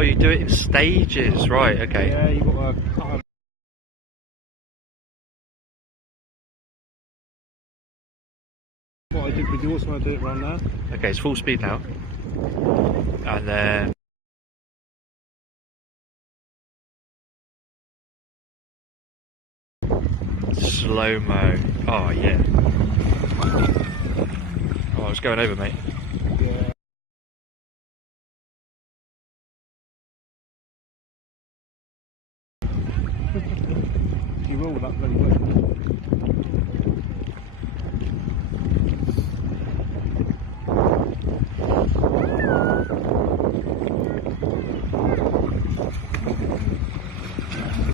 Oh, you do it in stages, right? Okay. Yeah, you got to cut 'em. What I did with yours when I do it right now. Okay, it's full speed now. And then slow-mo. Oh, yeah. Oh, it's going over, mate. Yeah. You roll that very well.